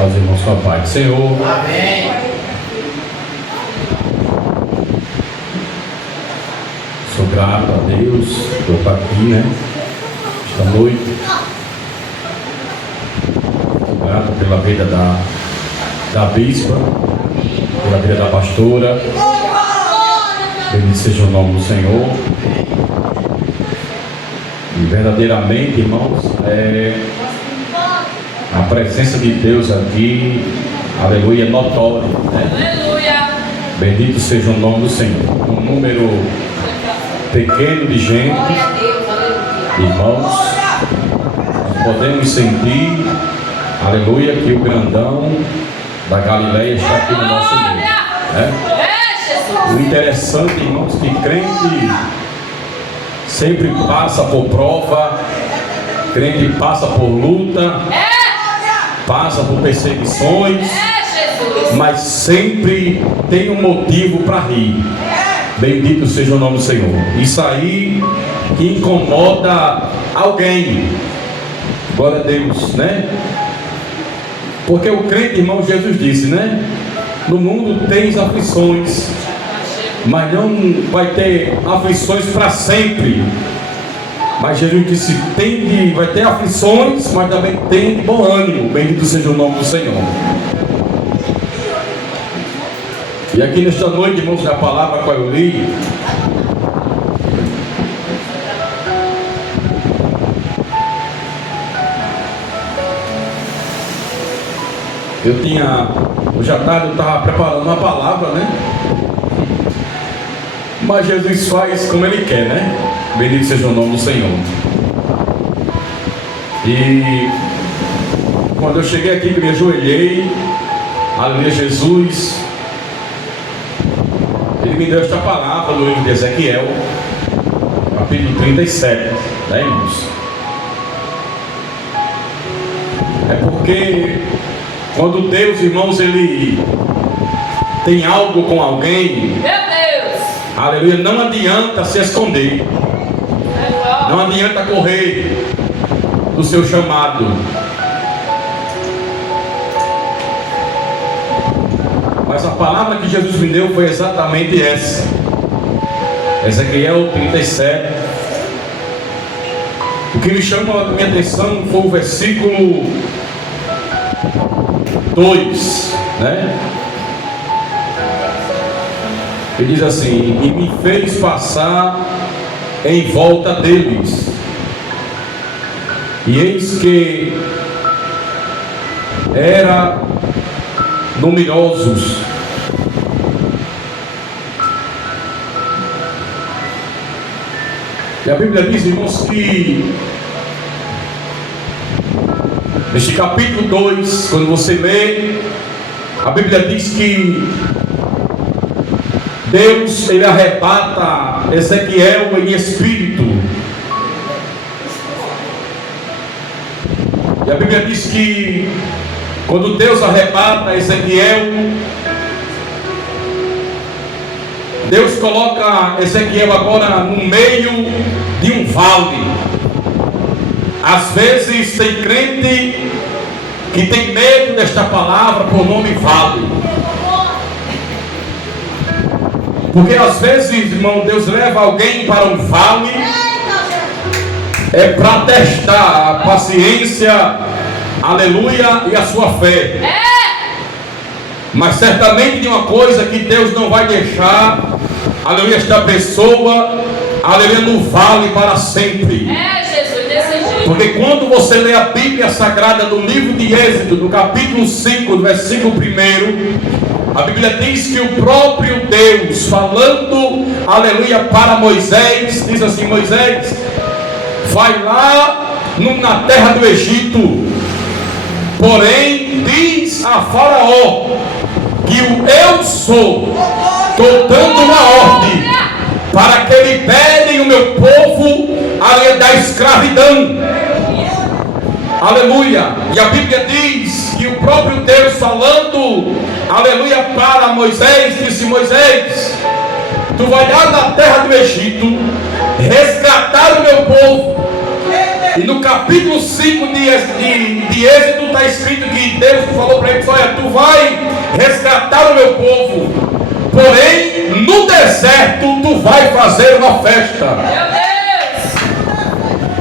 aos irmãos com a paz do Senhor. Amém. Sou grato a Deus por estar aqui, né? Esta noite. Sou grato pela vida da bispa, pela vida da pastora. Bendito seja o nome do Senhor. E verdadeiramente, irmãos, a presença de Deus aqui, aleluia, é notória, né? Aleluia. Bendito seja o nome do Senhor. Um número pequeno de gente, irmãos, nós podemos sentir, aleluia, que o grandão da Galileia está aqui no nosso meio, né? O interessante, irmãos, que crente sempre passa por prova, crente passa por luta, passa por perseguições, mas sempre tem um motivo para rir. Bendito seja o nome do Senhor. Isso aí que incomoda alguém. Glória a Deus, né? Porque o crente, irmão, Jesus disse, né? No mundo tens aflições, mas não vai ter aflições para sempre. Mas Jesus disse, vai ter aflições, mas também tem de bom ânimo. Bendito seja o nome do Senhor. E aqui nesta noite, irmãos, da palavra que eu li, hoje à tarde eu estava preparando uma palavra, né? Mas Jesus faz como Ele quer, né? Bendito seja o nome do Senhor. E quando eu cheguei aqui, que me ajoelhei, aleluia, Jesus, Ele me deu esta palavra no livro de Ezequiel, capítulo 37, né, irmãos? É porque quando Deus, irmãos, Ele tem algo com alguém, Meu Deus. aleluia, não adianta se esconder, não adianta correr do seu chamado. Mas a palavra que Jesus me deu foi exatamente essa. Ezequiel 37. O que me chamou a minha atenção foi o versículo 2, né? Ele diz assim: e me fez passar em volta deles, e eis que era numerosos, e a Bíblia diz, irmãos, que neste capítulo 2, quando você lê, a Bíblia diz que Deus, Ele arrebata Ezequiel em espírito. E a Bíblia diz que quando Deus arrebata Ezequiel, Deus coloca Ezequiel agora no meio de um vale. Às vezes tem crente que tem medo desta palavra por nome vale. Porque às vezes, irmão, Deus leva alguém para um vale para testar a paciência, aleluia, e a sua fé. Mas certamente de uma coisa que Deus não vai deixar, aleluia, esta pessoa, aleluia, no vale para sempre. Jesus, desse jeito. Porque quando você lê a Bíblia Sagrada do livro de Êxodo, no capítulo 5, do versículo 1, a Bíblia diz que o próprio Deus, falando, aleluia, para Moisés, diz assim: Moisés, vai lá na terra do Egito, porém diz a Faraó que o eu sou, estou dando uma ordem para que liberem o meu povo, aleluia, da escravidão. Aleluia. E a Bíblia diz que o próprio Deus falando, aleluia, para Moisés, disse: Moisés, tu vai lá na terra do Egito, resgatar o meu povo E no capítulo 5 de Êxodo está escrito que Deus falou para ele: olha, tu vai resgatar o meu povo, porém no deserto tu vai fazer uma festa.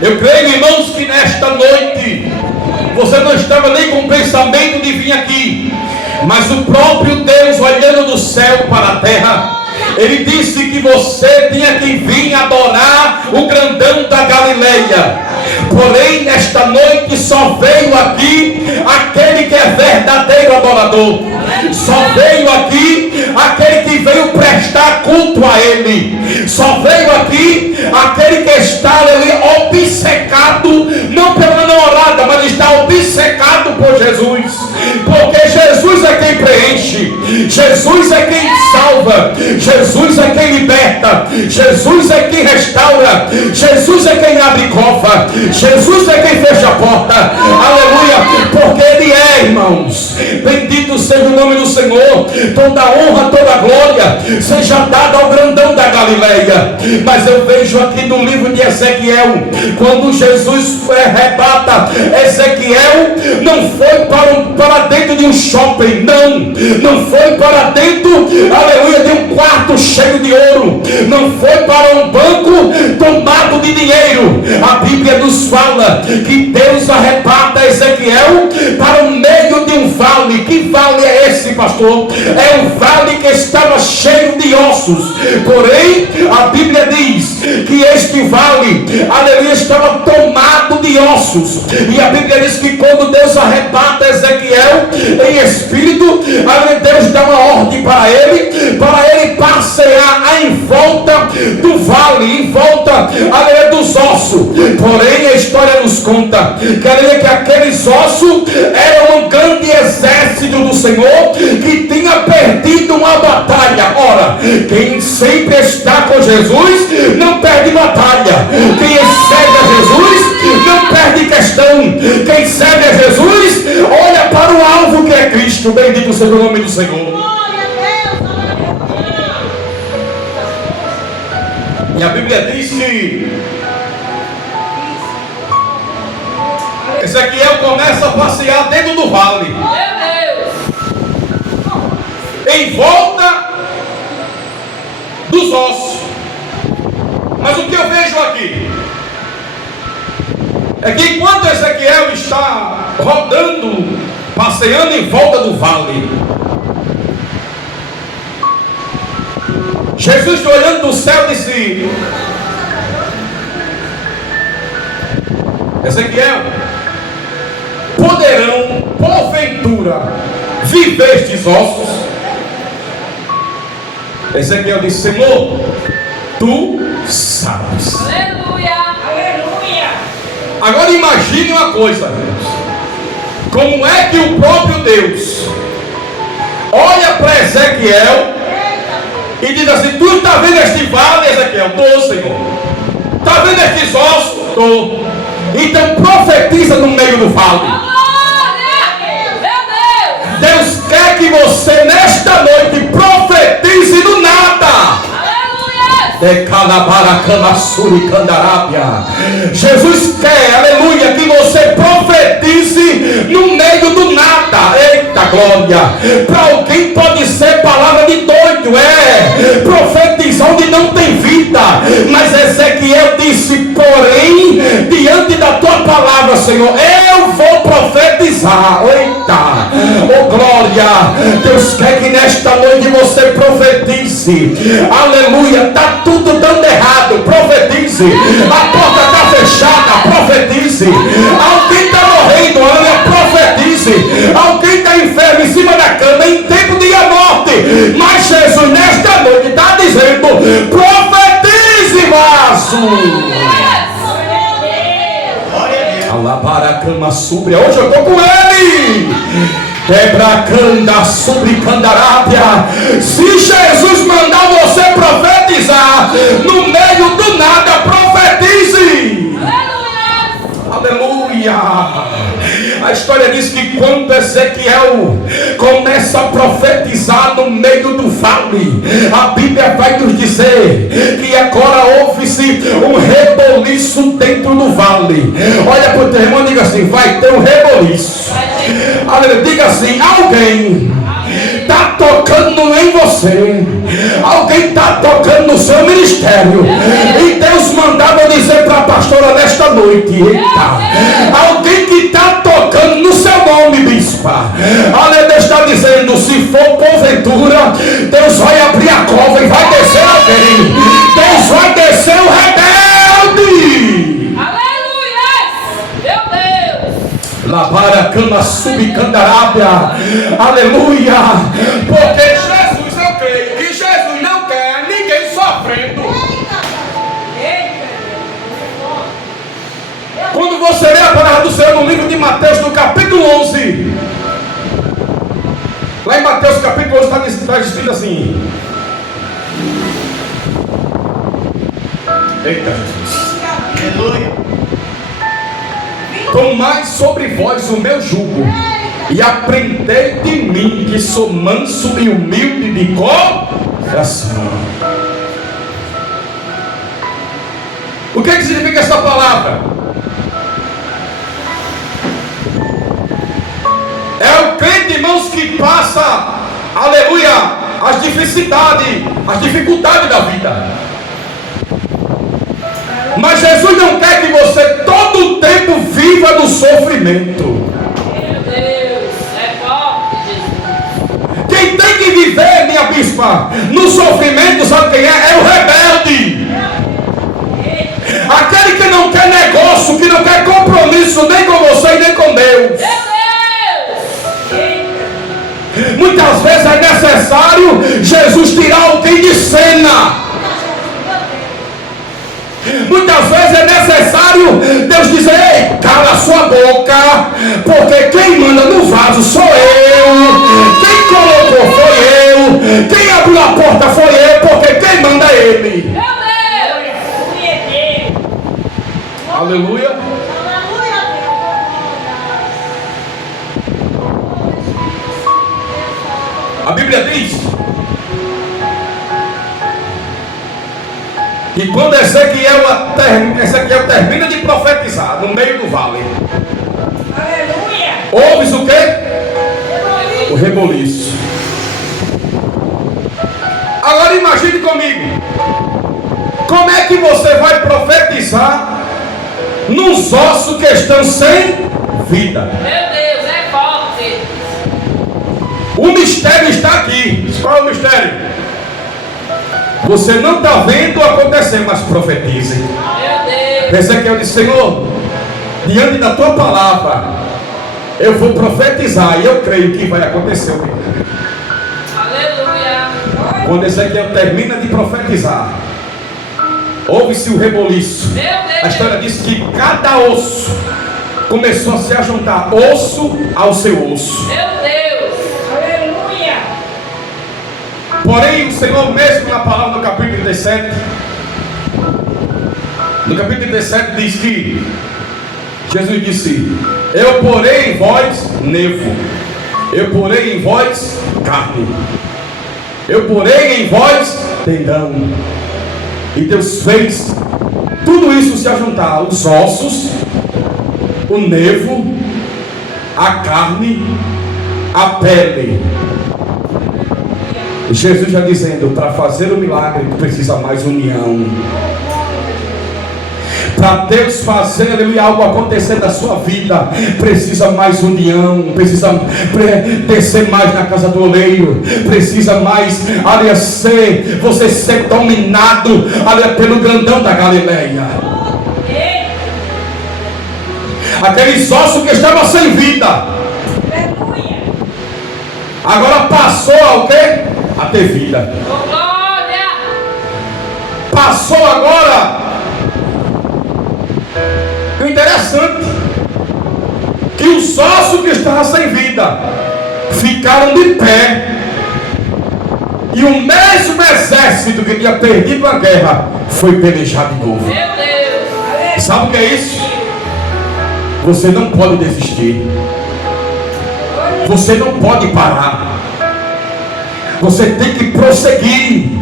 Eu creio, irmãos, que nesta noite você não estava nem com o pensamento de vir aqui, mas o próprio Deus, olhando do céu para a terra, Ele disse que você tinha que vir adorar o grandão da Galileia. Porém, nesta noite só veio aqui aquele que é verdadeiro adorador. Só veio aqui aquele que veio prestar culto a Ele. Só veio aqui aquele que está ali obcecado, não pela namorada, mas está obcecado por Jesus. Porque Jesus é quem preenche, Jesus é quem salva, Jesus é quem liberta, Jesus é quem restaura, Jesus é quem abre cova, Jesus é quem fecha a porta. Aleluia, porque Ele é, irmãos. Bendito seja o nome do Senhor. Toda honra, toda glória seja dada ao grandão da Galileia. Mas eu vejo aqui no livro de Ezequiel, quando Jesus arrebata Ezequiel, não foi para dentro de um shopping, não foi para dentro, aleluia, de um quarto cheio de ouro, não foi para um banco tomado de dinheiro. A Bíblia nos fala que Deus arrebata Ezequiel para o meio de um vale. Que vale é esse, pastor? É um vale que estava cheio de ossos. Porém, a Bíblia diz que este vale, aleluia, estava tomado de ossos. E a Bíblia diz que quando Deus arrebata Ezequiel em espírito, aleluia, Deus dá uma ordem para ele passear em volta do vale, em volta, aleluia, dos ossos. Porém, a história nos conta que aqueles ossos eram um grande exército do Senhor que tinha perdido uma batalha. Ora, quem sempre está com Jesus não perde batalha. Quem segue a Jesus não perde questão. Quem segue a Jesus olha para o alvo que é Cristo. Bendito seja o nome do Senhor. E a Bíblia diz que Ezequiel começa a passear dentro do vale, em volta dos ossos. Mas o que eu vejo aqui é que enquanto Ezequiel está rodando, passeando em volta do vale, Jesus, olhando do céu, disse: Ezequiel, poderão porventura viver estes ossos? Ezequiel disse: Senhor, tu sabes. Aleluia. Aleluia. Agora imagine uma coisa, Deus. Como é que o próprio Deus olha para Ezequiel e diz assim: tu está vendo este vale, Ezequiel? Estou, Senhor. Está vendo estes ossos? Estou. Então profetiza no meio do vale. Deus quer que você nesta noite profetize do nada. Jesus quer, aleluia, que você profetize no meio do nada. Eita glória! Para alguém pode ser palavra de doido, profetizar onde não tem vida. Mas Ezequiel disse: porém, diante da tua palavra, Senhor, eu vou profetizar. Eita, oh glória! Deus quer que nesta noite você profetize. Aleluia! Está tudo dando errado, profetize. A porta está fechada, profetize. Alguém está morrendo, olha, profetize. Alguém está enfermo em cima da cama, em tempo de morte. Mas Jesus nesta noite está dizendo: profetize, vaso. Alabara a cama sobre. Hoje eu estou com ele. Quebra canda sobre candarápia. Se Jesus mandar você profetizar no meio do nada, profetize. Aleluia. A história diz que quando Ezequiel começa a profetizar no meio do vale, a Bíblia vai nos dizer que agora houve-se um reboliço dentro do vale. Olha para o teu irmão e diga assim: vai ter um reboliço. Aleluia. Diga assim: alguém está tocando em você, alguém está tocando no seu ministério, e Deus mandava dizer para a pastora nesta noite: eita, alguém que está tocando no seu nome, bispa. Aleluia, está dizendo: se for porventura, Deus vai abrir a cova e vai descer alguém. Deus vai descer o rebelde. Lavara cama subcandarábia. Aleluia. Porque Jesus, eu creio que Jesus não quer ninguém sofrendo. Quando você lê a palavra do Senhor no livro de Mateus, no capítulo 11, lá em Mateus capítulo 11 está escrito assim: eita Jesus, aleluia. Tomai sobre vós o meu jugo e aprendei de mim, que sou manso e humilde de coração. O que significa essa palavra? É o crente, irmãos, que passa, aleluia, as dificuldades da vida. Mas Jesus não quer que você todo o tempo viva no sofrimento. Meu Deus, é forte, Jesus. Quem tem que viver, minha bispa, no sofrimento, sabe quem é? É o rebelde. Aquele que não quer negócio, que não quer compromisso nem com você e nem com Deus. Muitas vezes é necessário Jesus tirar alguém de cena. Muitas vezes é necessário Deus dizer: ei, cala a sua boca, porque quem manda no vaso sou eu, quem colocou foi eu, quem abriu a porta foi eu, porque quem manda é Ele. Aleluia. A Bíblia diz que quando Ezequiel termina de profetizar no meio do vale, ouve o quê? O reboliço. Agora imagine comigo, como é que você vai profetizar nos ossos que estão sem vida? Meu Deus, é forte. O mistério está aqui. Qual é o mistério? Você não está vendo acontecer, mas profetize. Meu Deus. Ezequiel disse: Senhor, diante da tua palavra, eu vou profetizar e eu creio que vai acontecer. Aleluia. Quando Ezequiel termina de profetizar, ouve-se o reboliço. Meu Deus. A história diz que cada osso começou a se ajuntar, osso ao seu osso. Meu Deus. Aleluia. Porém, o Senhor mesmo na palavra do capítulo 37, no capítulo 37 diz que Jesus disse: eu porei em vós nevo, eu porei em vós carne, eu porei em vós tendão. E Deus fez tudo isso se ajuntar, os ossos, o nevo, a carne, a pele. Jesus já dizendo: para fazer o milagre precisa mais união. Para Deus fazer, aleluia, algo acontecer na sua vida, precisa mais união, precisa descer mais na casa do oleiro, precisa mais, aleluia, você ser dominado, aleluia, pelo grandão da Galileia. Aqueles ossos que estavam sem vida, agora passou a quê? A ter vida. Passou agora. O interessante que os ossos que estavam sem vida ficaram de pé, e o mesmo exército que tinha perdido a guerra foi pelejar de novo. Meu Deus. Sabe o que é isso? Você não pode desistir. Você não pode parar. Você tem que prosseguir.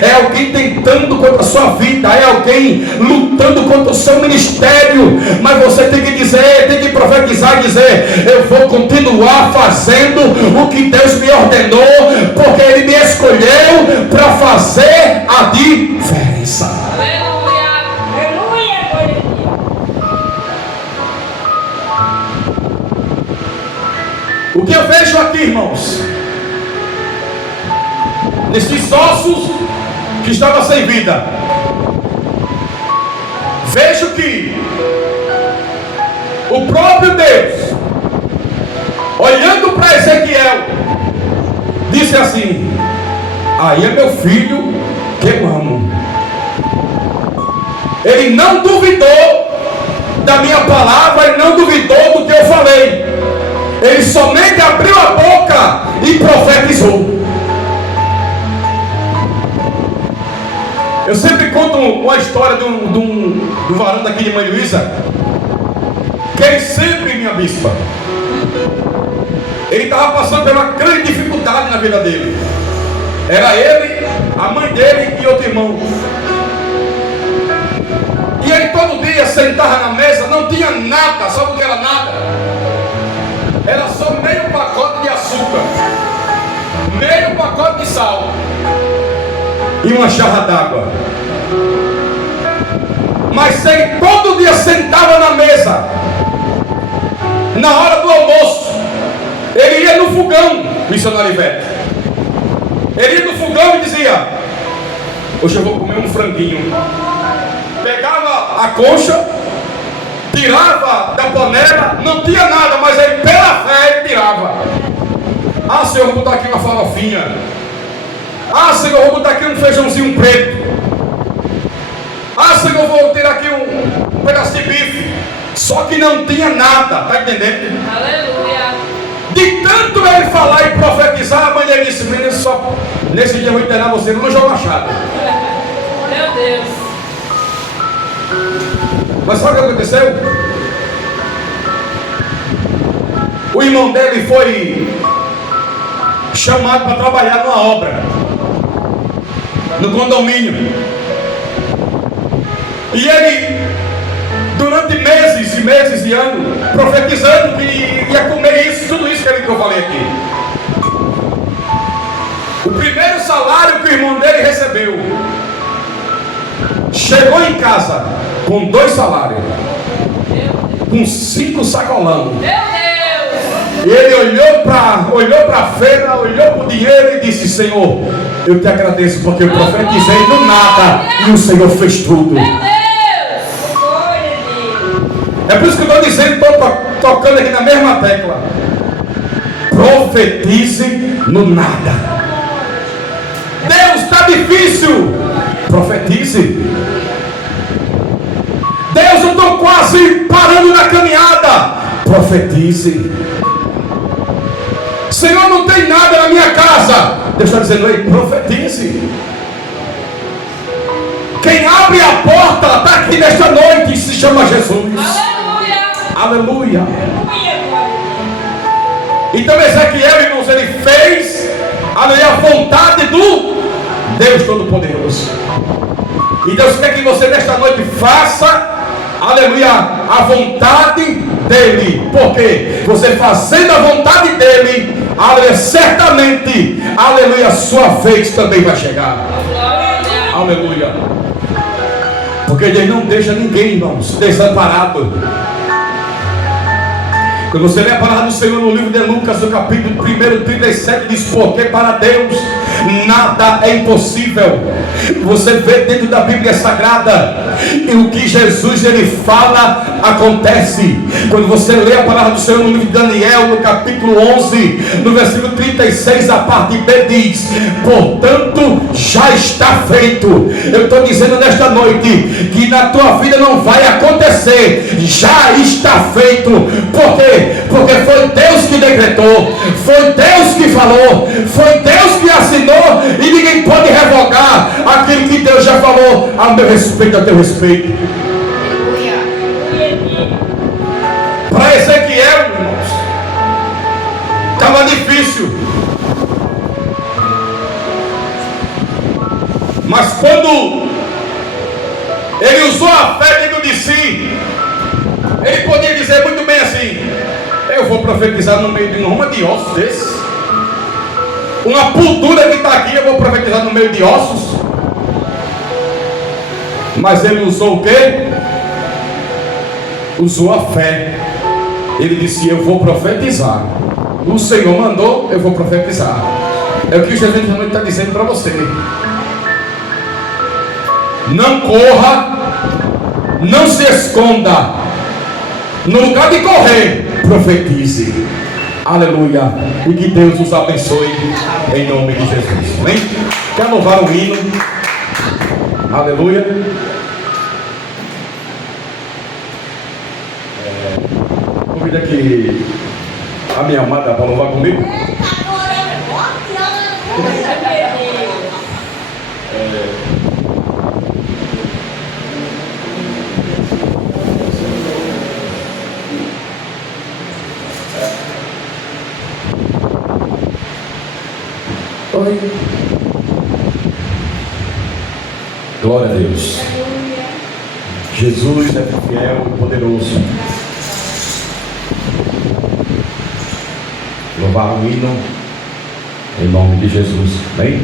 É alguém tentando contra a sua vida, é alguém lutando contra o seu ministério, mas você tem que dizer, tem que profetizar e dizer: eu vou continuar fazendo o que Deus me ordenou, porque Ele me escolheu para fazer a diferença. Aleluia. Aleluia. O que eu vejo aqui, irmãos, nesses ossos que estavam sem vida, vejo que o próprio Deus, olhando para Ezequiel, disse assim: aí é meu filho que eu amo. Ele não duvidou da minha palavra, ele não duvidou do que eu falei, ele somente abriu a boca e profetizou. Eu sempre conto uma história do varão daqui de Mãe Luísa, que ele sempre, minha bispa, ele estava passando por uma grande dificuldade na vida dele. Era ele, a mãe dele e outro irmão. E ele todo dia sentava na mesa, não tinha nada. Sabe o que era nada? Era só meio pacote de açúcar, meio pacote de sal e uma jarra d'água. Mas ele todo dia sentava na mesa, na hora do almoço, ele ia no fogão, missionário Ivete. Ele ia no fogão e dizia: hoje eu vou comer um franguinho. Pegava a concha, tirava da panela, não tinha nada, mas aí pela fé ele tirava. Ah, Senhor, vou botar aqui uma farofinha. Ah, Senhor, vou botar aqui um feijãozinho preto. Ah, Senhor, vou tirar aqui um pedaço de bife. Só que não tinha nada, está entendendo? Aleluia. De tanto ele falar e profetizar, a mãe dele disse: menino, só nesse dia eu vou internar você, não joga machado. Meu Deus. Mas sabe o que aconteceu? O irmão dele foi chamado para trabalhar numa obra, no condomínio. E ele, durante meses e meses e anos, profetizando que ia comer isso, tudo isso que eu falei aqui. O primeiro salário que o irmão dele recebeu, chegou em casa com 2 salários, com 5 sacolão. Meu Deus. E ele olhou para a feira, olhou para o dinheiro e disse: Senhor, eu te agradeço porque eu profetizei do nada e o Senhor fez tudo. Meu Deus. É por isso que eu estou dizendo, estou tocando aqui na mesma tecla. Profetize no nada. Deus, está difícil. Profetize. Deus, eu estou quase parando na caminhada. Profetize. Senhor, não tem nada na minha casa. Deus está dizendo: ei, profetize. Quem abre a porta está aqui nesta noite e se chama Jesus. Aleluia. Então Ezequiel, irmãos, ele fez a vontade do Deus Todo-Poderoso. E Deus quer que você nesta noite faça, aleluia, a vontade dele. Porque você fazendo a vontade dele, aleluia, certamente, aleluia, sua vez também vai chegar. Aleluia. Porque Deus não deixa ninguém, irmãos, desamparado. Quando você lê a palavra do Senhor no livro de Lucas, no capítulo 1, 37, diz: porque para Deus nada é impossível. Você vê dentro da Bíblia Sagrada, e o que Jesus ele fala, acontece. Quando você lê a palavra do Senhor no livro de Daniel, no capítulo 11, no versículo 36, a parte B diz: portanto, já está feito. Eu estou dizendo nesta noite, que na tua vida não vai acontecer, já está feito. Por quê? Porque foi Deus que decretou, foi Deus que falou, foi Deus que assinou, e ninguém pode revogar aquilo que Deus já falou a meu respeito, a teu respeito. Para Ezequiel, irmãos, Mas quando ele usou a fé dentro de si, ele podia dizer muito bem assim: eu vou profetizar no meio de uma de ossos desses. Uma pultura que está aqui, eu vou profetizar no meio de ossos. Mas ele usou o quê? Usou a fé. Ele disse: eu vou profetizar. O Senhor mandou, eu vou profetizar. É o que Jesus de noite está dizendo para você. Não corra, não se esconda. No lugar de correr, profetize. Aleluia. E que Deus os abençoe em nome de Jesus. Amém? Quer louvar o hino? Aleluia. Convido aqui a minha amada para louvar comigo. Oi. Glória a Deus. Jesus é fiel e poderoso. Louvar o hino em nome de Jesus. Amém?